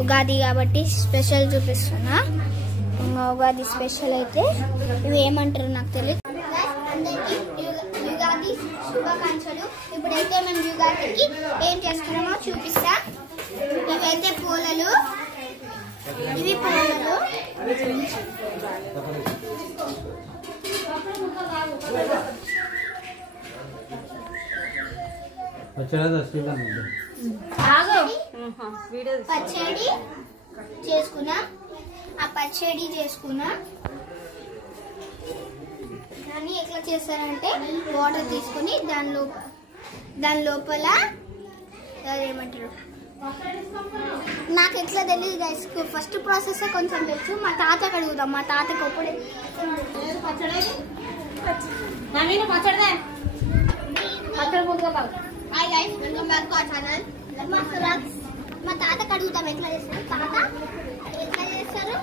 ఉగాది కాబట్టి స్పెషల్ చూపిస్తున్నా. ఉగాది స్పెషల్ అయితే ఇవి ఏమంటారు నాకు తెలియదు. అందరికీ యుగాది శుభాకాంక్షలు. ఇప్పుడైతే మేము యుగాదికి ఏం చేస్తున్నామో చూపిస్తా. ఇవైతే పూలలు, ఇవి పూలలు. పచ్చడి చేసుకున్నా, ఆ పచ్చడి చేసుకున్నా. దాన్ని ఎట్లా చేస్తారంటే వాటర్ తీసుకుని దాని లోపల ఏమంటారు నాకు ఎట్లా తెలియదు గైస్. ఫస్ట్ ప్రాసెస్ కొంచెం తెలుసు. మా తాతకి అడుగుదాం. మా తాతకి ఒప్పుడే మా తాతకి అడుగుతాం ఎట్లా చేస్తారు. తాత ఎట్లా చేస్తారు?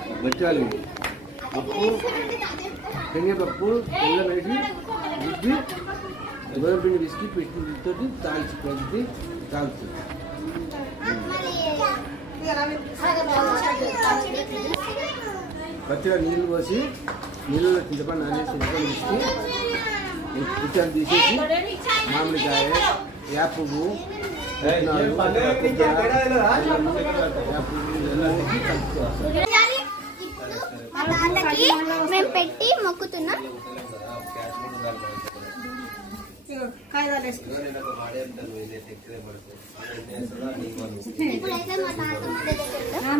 శనగపప్పు బెల్లం వేసి రుబ్బి గోధుమ పిండి తీసుకు పెట్టి తాల్చి పెట్టి తాగుతుంది. పచ్చిగా నీళ్ళు పోసి నీళ్ళలో చింతపండు నానేసి చింతపండు తీసుకు పుట్టాన్ని తీసేసి మామిడికాయ, వేప పువ్వు, మేము పెట్టి మొక్కుతున్నాం.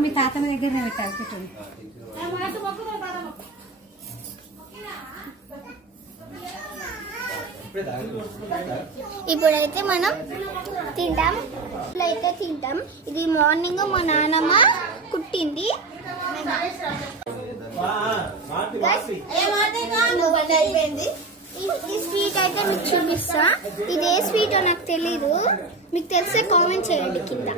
మీ తాత దగ్గరనే పెట్టాలి. ఇప్పుడైతే మనం తింటాం. ఇప్పుడైతే తింటాం. ఇది మార్నింగ్ మా నాన్నమ్మ కుట్టింది. ఈ స్వీట్ అయితే మీకు చూపిస్తా. ఇదే స్వీట్ నాకు తెలీదు. మీకు తెలిసే కామెంట్ చేయండి కింద.